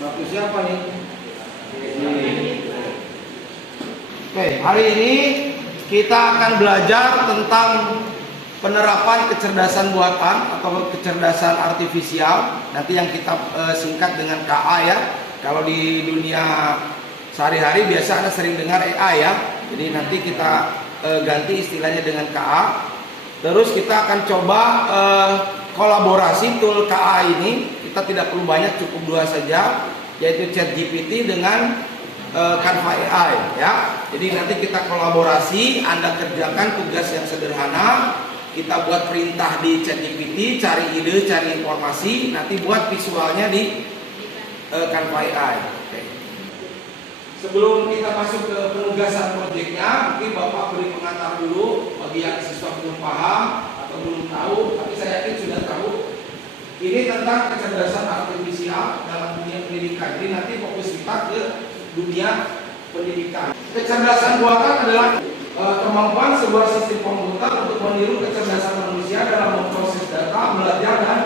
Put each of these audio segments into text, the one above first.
Batu siapa nih? Oke, hari ini kita akan belajar tentang penerapan kecerdasan buatan atau kecerdasan artifisial. Nanti yang kita singkat dengan KA ya. Kalau di dunia sehari-hari biasa Anda sering dengar AI ya. Jadi nanti kita ganti istilahnya dengan KA. Terus kita akan coba kolaborasi tool KA ini. Kita tidak perlu banyak, cukup 2 saja, yaitu ChatGPT dengan Canva AI ya. Jadi nanti kita kolaborasi, Anda kerjakan tugas yang sederhana, kita buat perintah di ChatGPT, cari ide, cari informasi, nanti buat visualnya di Canva AI. Oke. Sebelum kita masuk ke penugasan proyeknya, mungkin Bapak beri pengantar dulu bagi yang siswa belum paham atau belum tahu, tapi saya yakin sudah tahu. Ini tentang kecerdasan artifisial dalam dunia pendidikan. Jadi nanti fokus kita ke dunia pendidikan. Kecerdasan buatan adalah kemampuan sebuah sistem komputer untuk meniru kecerdasan manusia dalam memproses data, belajar dan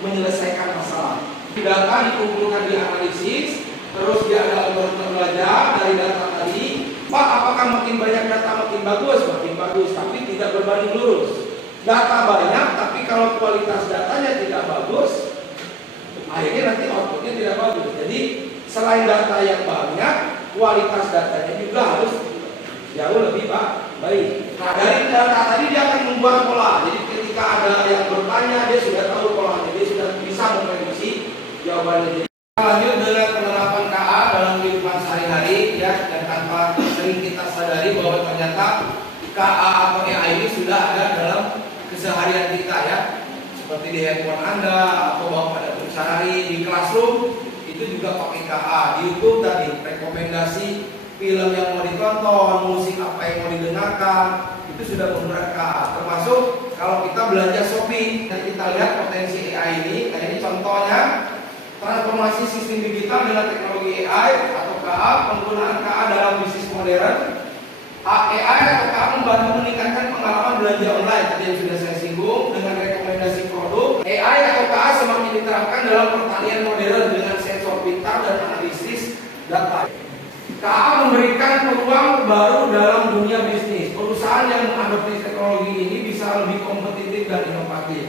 menyelesaikan masalah. Data dikumpulkan, dianalisis, terus dia ada algoritma belajar dari data tadi. Pak, apakah makin banyak data makin bagus? Makin bagus, tapi tidak berbanding lurus. Data banyak, tapi kalau kualitas datanya tidak bagus, akhirnya nanti outputnya tidak bagus. Jadi selain data yang banyak, kualitas datanya juga harus jauh lebih baik. Nah, dari data tadi dia akan membuat pola. Jadi ketika ada yang bertanya, dia sudah tahu polanya, dia sudah bisa memprediksi jawabannya. Jadi lanjut dengan penerapan KA dalam kehidupan sehari-hari ya, dan tanpa sering kita sadari bahwa ternyata KA atau AI ini sudah ada dalam keseharian kita ya, seperti di handphone Anda atau Bapak pada sehari di classroom itu juga pakai KA. Di YouTube tadi rekomendasi film yang mau ditonton, musik apa yang mau didengarkan, itu sudah menggunakan KA. Termasuk kalau kita belanja Shopee dan kita lihat potensi AI ini, nah ini contohnya transformasi sistem digital dengan teknologi AI atau KA, penggunaan KA dalam bisnis modern. AI atau KA membantu meningkatkan pengalaman belanja online tadi yang sudah saya singgung dengan rekomendasi produk. AI atau KA semakin diterapkan dalam pertanian modern dengan sensor pintar dan analisis data. KA memberikan peluang baru dalam dunia bisnis. Perusahaan yang mengadopsi teknologi ini bisa lebih kompetitif dan inovatif.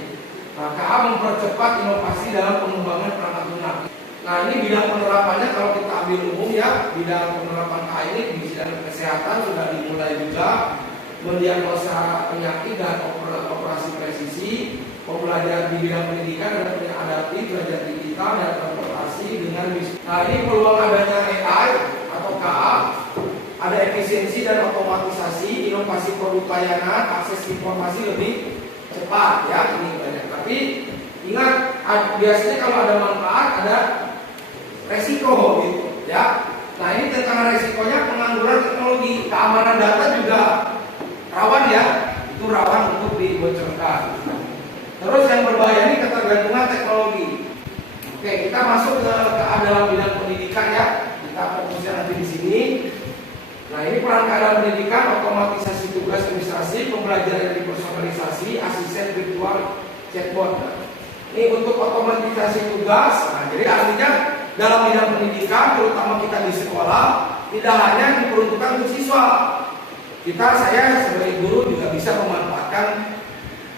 Nah, KA mempercepat inovasi dalam pengembangan perangkat lunak. Nah, ini bidang penerapannya kalau kita ambil umum ya, bidang penerapan KA ini di bidang kesehatan sudah dimulai juga, mendiagnosa penyakit dan operasi presisi, pembelajaran di bidang pendidikan dan adaptif, belajar digital dan transportasi dengan bisnis. Nah, ini peluang adanya AI atau KA, ada efisiensi dan otomatisasi, inovasi produk layanan, akses informasi lebih cepat ya, ini banyak. Tapi ingat, biasanya kalau ada manfaat ada resiko gitu ya. Nah, ini tentang resikonya pengangguran teknologi, keamanan data juga rawan ya, itu rawan untuk dibocorkan. Terus yang berbahaya ini ketergantungan teknologi. Oke, kita masuk ke dalam bidang pendidikan ya. Kita fokusnya nanti di sini. Nah, ini peran dalam pendidikan, otomatisasi tugas administrasi, pembelajaran yang dipersonalisasi, asisten virtual, chatbot. Ini untuk otomatisasi tugas. Nah, jadi artinya dalam bidang pendidikan, terutama kita di sekolah, tidak hanya diperuntukkan untuk siswa. Saya sebagai guru juga bisa memanfaatkan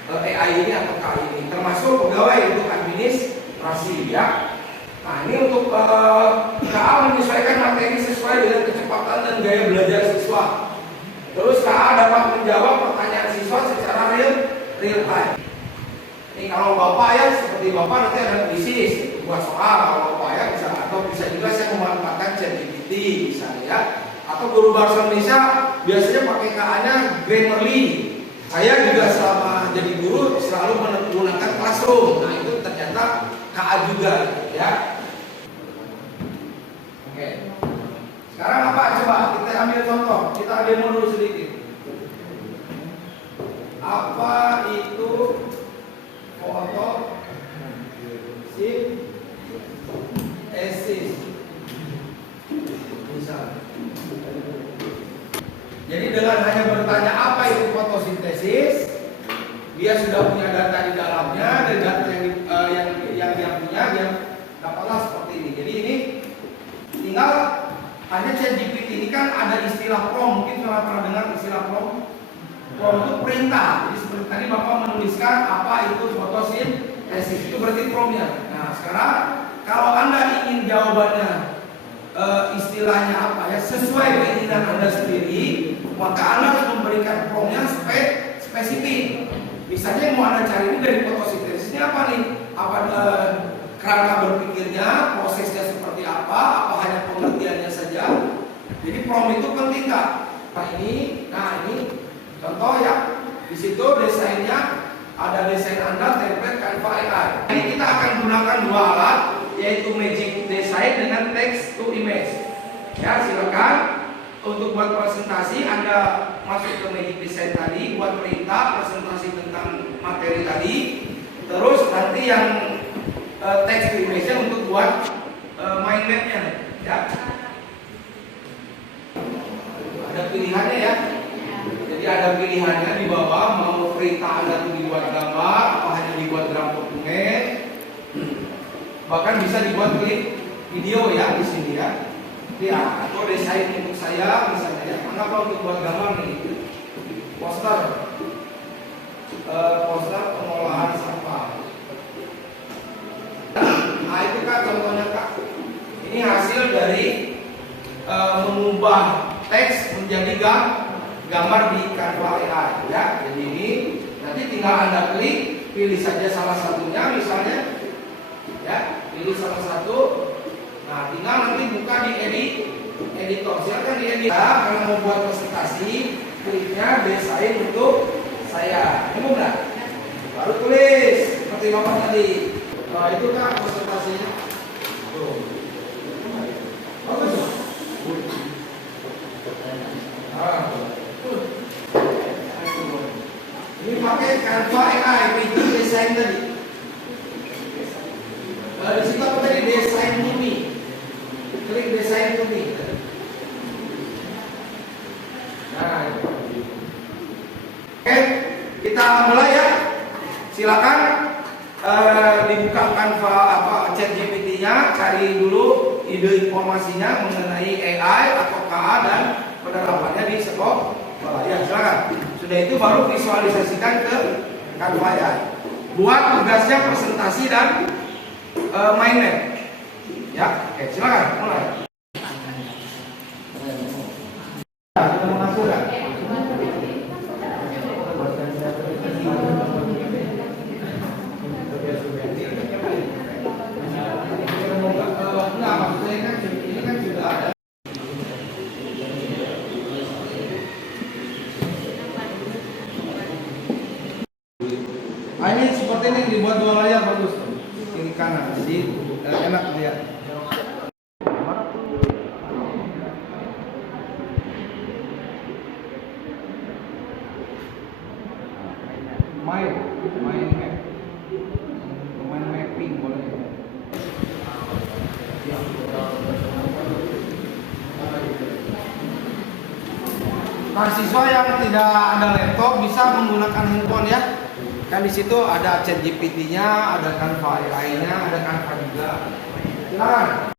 AI ini atau KI ini, termasuk pegawai untuk administrasi ya. Nah, ini untuk KA menyesuaikan materi sesuai dengan kecepatan dan gaya belajar siswa. Terus KA dapat menjawab pertanyaan siswa secara real time. Ini kalau Bapak ya, seperti Bapak nanti ada bisnis buat soal, kalau Bapak ya bisa, atau bisa juga saya memanfaatkan ChatGPT misalnya ya. Atau guru bahasa Indonesia biasanya pakai KA-nya Grammarly. Saya juga selama jadi guru selalu menggunakan Classroom. Nah, itu ternyata KA juga ya. Oke. Sekarang apa? Coba kita ambil contoh. Kita demo dulu sedikit. Apa itu foto sintesis? Misal. Jadi dengan hanya bertanya apa itu fotosintesis, dia sudah punya data di dalamnya, dan data yang dia punya dia dapatlah seperti ini. Jadi ini Hanya ChatGPT ini kan ada istilah prompt, mungkin pernah dengar istilah prompt. Prompt itu perintah. Jadi seperti tadi Bapak menuliskan apa itu fotosintesis, itu berarti promptnya. Nah sekarang kalau Anda ingin jawabannya istilahnya apa ya, sesuai keinginan Anda sendiri, maka Anda harus memberikan promptnya spesifik. Misalnya yang mau Anda cari ini dari fotosintesisnya apa nih? Apa kerangka berpikirnya, prosesnya seperti apa hanya pengertiannya saja. Jadi prompt itu penting Kak. Nah ini contoh ya, di situ desainnya ada desain Anda template Canva AI. Ini kita akan gunakan dua alat, yaitu Magic Design dengan Text to Image. Ya silakan untuk buat presentasi Anda masuk ke Magic Design tadi, buat perintah presentasi tentang materi tadi. Terus nanti yang text to image untuk buat mind mapnya ya. Ada pilihannya ya. Jadi ada pilihannya di bawah, mau perintah Anda itu dibuat gambar, apa hanya dibuat dalam dokumen. Bahkan bisa dibuat klip video ya di sini ya. Ya, atau desain untuk saya misalnya ya. Kenapa untuk buat gambar nih? Poster pengolahan sampah. Nah itu Kak contohnya Kak. Ini hasil dari mengubah teks menjadi gambar di Canva AI ya. Jadi ini nanti tinggal Anda klik, pilih saja salah satunya misalnya ya, pilih salah satu. Nah tinggal nanti buka di editor, silakan di edit ya, kalau mau buat presentasi kliknya desain untuk saya, ini enggak? Baru tulis seperti Bapak tadi. Nah itu Kak presentasinya. Tuh. Bagus. Nah, ini pakai Canva AI video desain tadi. Di situ apa tadi? Desain bumi. Klik desain bumi. Nah, oke, kita mulai ya. Silakan dibuka Canva ChatGPT-nya, cari dulu ide informasinya mengenai AI atau KA dan penerapannya di sekolah. Ya, silakan. Sudah itu baru visualisasikan ke Canva ya. Buat tugasnya presentasi dan mind map. Ya, oke, silakan mulai. Sudah mengatur kan? Ini seperti ini dibuat dua layar bagus tuh, kiri kanan, jadi enak lihat. Mind mapping boleh. Mahasiswa yang tidak ada laptop bisa menggunakan handphone ya. Kan di situ ada ChatGPT-nya, ada Canva AI-nya, ada Canva juga. Silakan.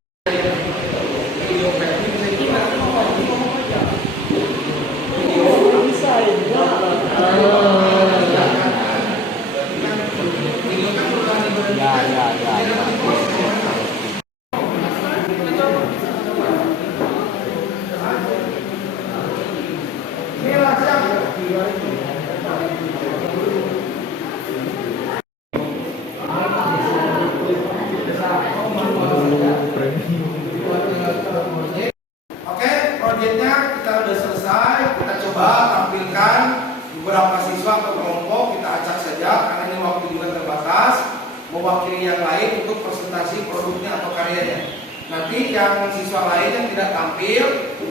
Video mapping bisa juga. Video bisa ya. Oke, proyeknya kita sudah selesai. Kita coba tampilkan beberapa siswa atau kelompok, kita acak saja karena ini waktu juga terbatas. Mewakili yang lain untuk presentasi produknya atau karyanya. Nanti yang siswa lain yang tidak tampil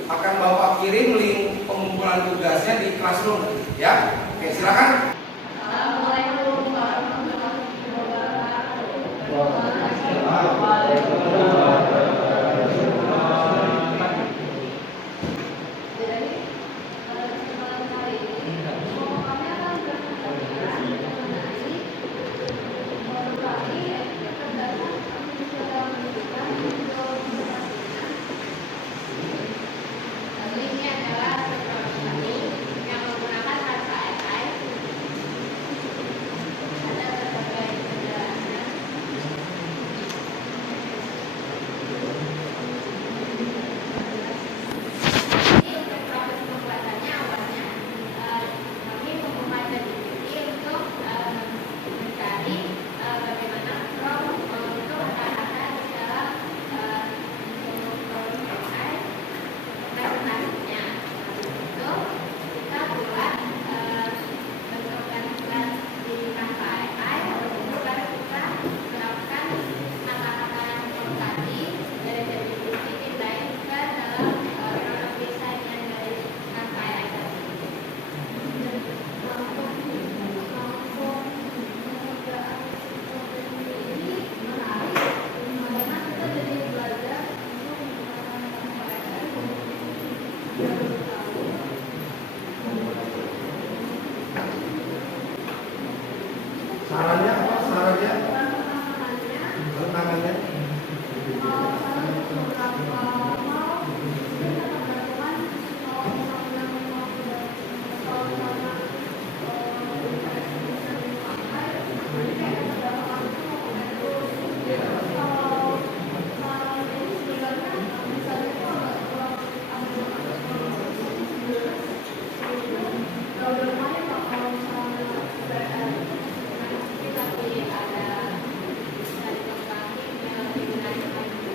akan Bapak kirim link pengumpulan tugasnya di Classroom ya. Oke, silakan. Assalamualaikum warahmatullahi wabarakatuh.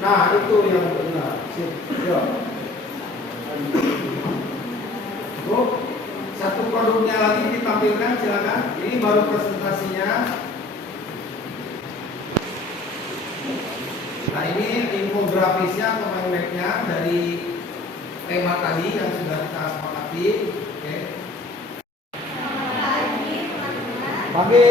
Nah, itu yang benar. Sip. Yuk. Satu produknya lagi ditampilkan, silakan. Ini baru presentasinya. Nah, ini infografisnya atau mind map-nya dari tema tadi yang sudah kita sepakati. Oke. Pagi.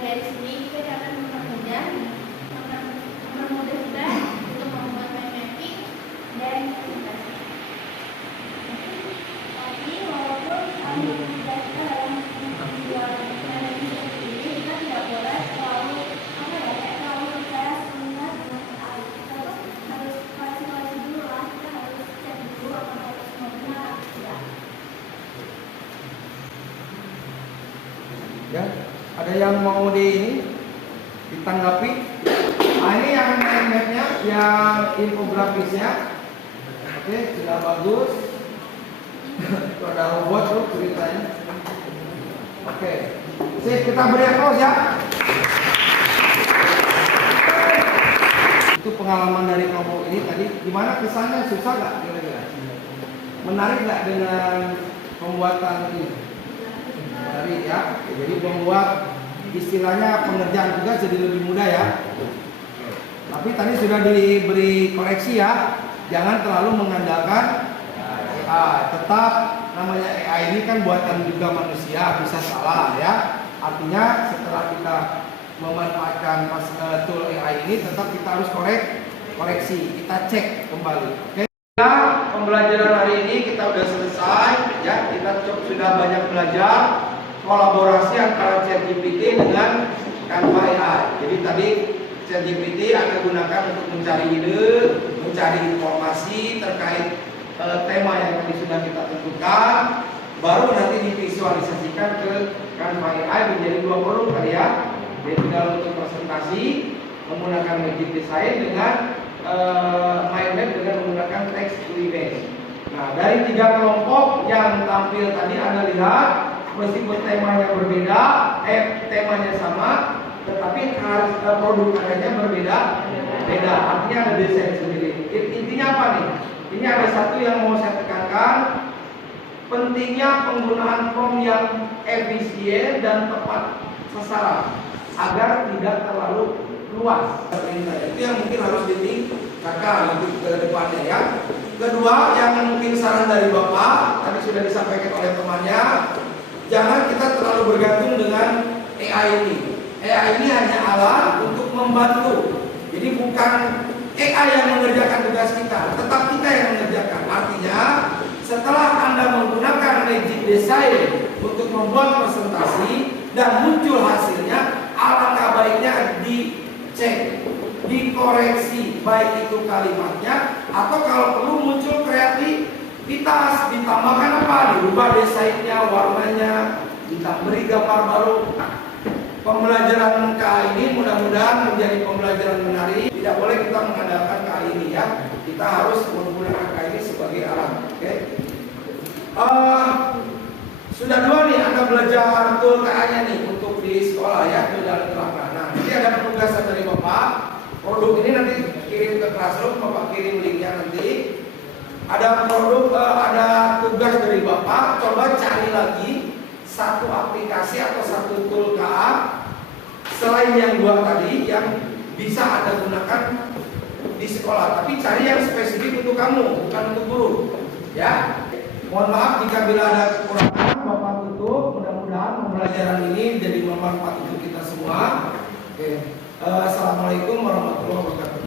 Dari sini kita akan mempermudah kita untuk membuat mind mapping dan presentasi. Tapi walaupun kami tidak dalam menjual analisis ini, kita tidak boleh terlalu bicara sebentar dengan AI. Kita harus klarifikasi dulu lah, kita harus cek dulu apakah itu semua benar atau tidak. Ya. Ada yang mau ditanggapi? Nah, ini yang mind map-nya, yang infografisnya. Oke, sudah bagus. Itu ada robot tuh ceritanya. Oke, kita beri aplaus ya. Itu pengalaman dari kelompok ini tadi. Gimana kesannya? Susah nggak kira-kira? Menarik nggak dengan pembuatan ini? Menarik ya. Jadi membuat istilahnya pengerjaan tugas jadi lebih mudah ya. Tapi tadi sudah diberi koreksi ya. Jangan terlalu mengandalkan AI. Tetap namanya AI ini kan buatan juga manusia, bisa salah ya. Artinya setelah kita memanfaatkan tool AI ini, tetap kita harus koreksi, kita cek kembali. Oke. Pembelajaran hari ini kita sudah selesai ya. Kita sudah banyak belajar kolaborasi antara ChatGPT dengan Canva AI. Jadi tadi ChatGPT Anda gunakan untuk mencari ide, mencari informasi terkait tema yang tadi sudah kita tentukan, baru nanti divisualisasikan ke Canva AI menjadi 2 forum kali ya. Jadi dalam bentuk presentasi menggunakan Magic Design dengan mind map dengan menggunakan text to image. Nah, dari 3 kelompok yang tampil tadi Anda lihat, meskipun temanya berbeda, temanya sama, tetapi produk karyanya berbeda. Artinya ada desain sendiri. Intinya apa nih? Ini ada satu yang mau saya tekankan, pentingnya penggunaan prompt yang efisien dan tepat sasaran agar tidak terlalu luas. Itu yang mungkin harus ditingkatkan untuk ke depannya ya. Kedua, yang mungkin saran dari Bapak tadi sudah disampaikan oleh temannya, jangan kita terlalu bergantung dengan AI ini. AI ini hanya alat untuk membantu. Jadi bukan AI yang mengerjakan tugas kita, tetap kita yang mengerjakan. Artinya, setelah Anda menggunakan Magic Design untuk membuat presentasi dan muncul hasilnya, alangkah baiknya dicek, dikoreksi, baik itu kalimatnya atau kalau perlu muncul kreativitas, ditambahkan apa, dirubah desainnya, warnanya, beri gambar baru. Pembelajaran KA ini mudah-mudahan menjadi pembelajaran menarik. Tidak boleh kita mengandalkan KA ini ya. Kita harus menggunakan KA ini sebagai alat. Oke. Sudah 2 nih Anda belajar tool KA-nya nih untuk di sekolah ya, di dalam neraka. Nah, nanti ada penugasan dari Bapak. Produk ini nanti kirim ke Classroom, Bapak kirim linknya nanti. Ada produk, ada tugas dari Bapak. Coba cari lagi satu aplikasi atau satu tool KA selain yang 2 tadi yang bisa Anda gunakan di sekolah. Tapi cari yang spesifik untuk kamu, bukan untuk guru. Ya. Mohon maaf jika bila ada kekurangan, Bapak tutup. Mudah-mudahan pembelajaran ini jadi bermanfaat untuk kita semua. Oke. Assalamualaikum warahmatullahi wabarakatuh.